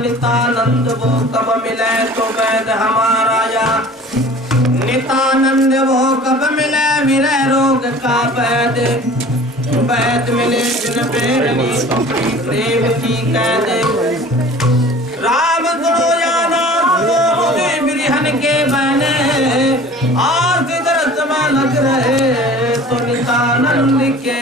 नितानंद वो कब मिले तो वैद हमारा या नितानंद वो कब मिले विरह रोग का वैद वैद मिले जिन प्रेरणी अपनी प्रेम की कैद राम सुनो जाना मुझे बिरहन के बहने आज दरस में लग रहे तो नितानंद के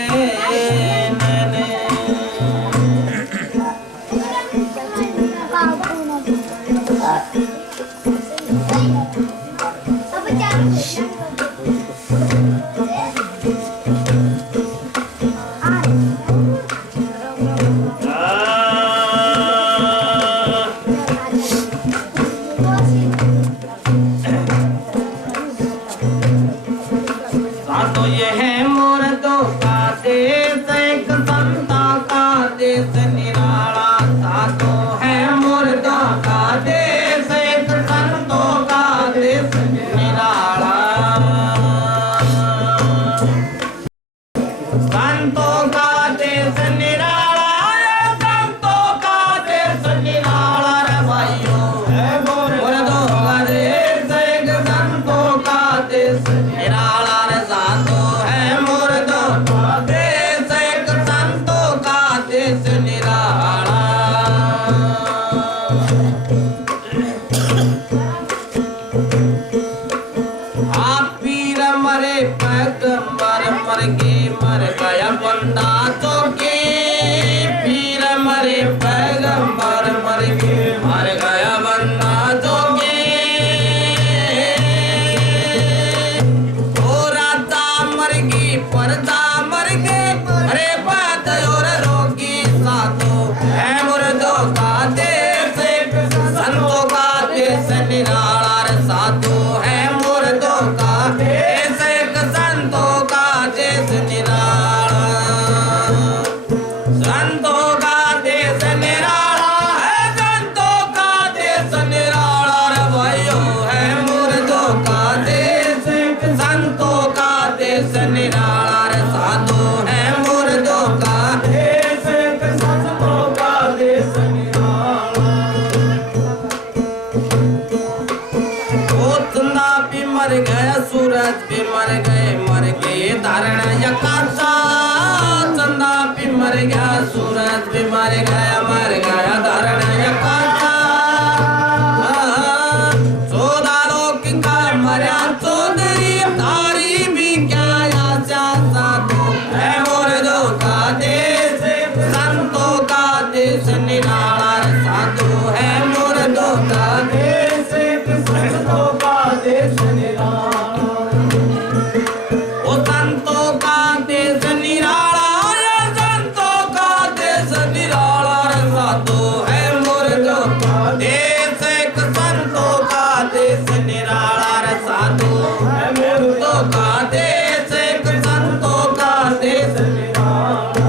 साधु है मुर्दों का देश एक संतों का देश निराला रे साधु है मुर्दों का देश एक संतों का देश निराला।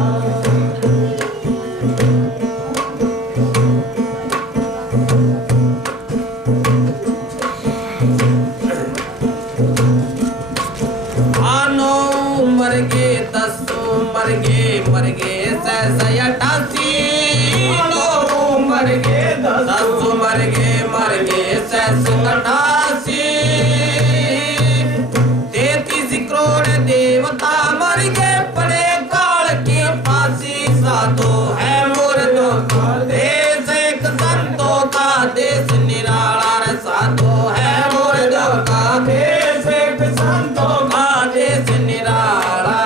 मर गए सहसा 88 मर गए 10 मर गए सहसा 88 33 करोड़ देवता मर गए पड़े काल की फांसी साधु है मुर्दों का देश एक संतों का देश निराला रे साधु है मुर्दों का देश एक संतों का देश निराला।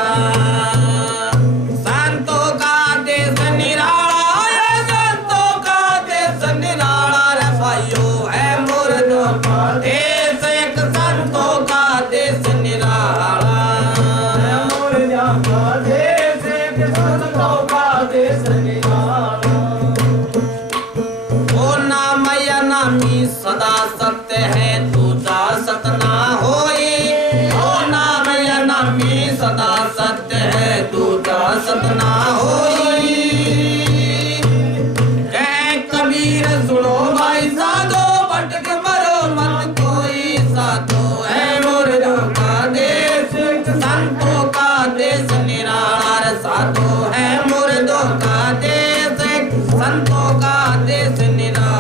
सदा सत्य है दूजा सत ना होई ओ नाम या नामी सदा सत्य है दूजा सत ना होई। कह कबीर सुनो भाई साधो भटक मरो मत कोई साधो है मुर्दों का देश संतों का देश निराला रे साधो है मुर्दों का देश संतों का देश निराला।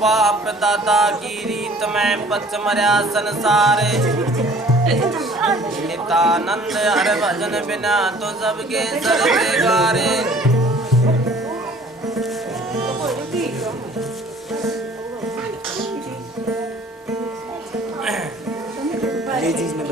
बाप दादा की रीत में पच मर्या संसार, नितानंद हर भजन बिना तो सबके सर बेगारे। चीज में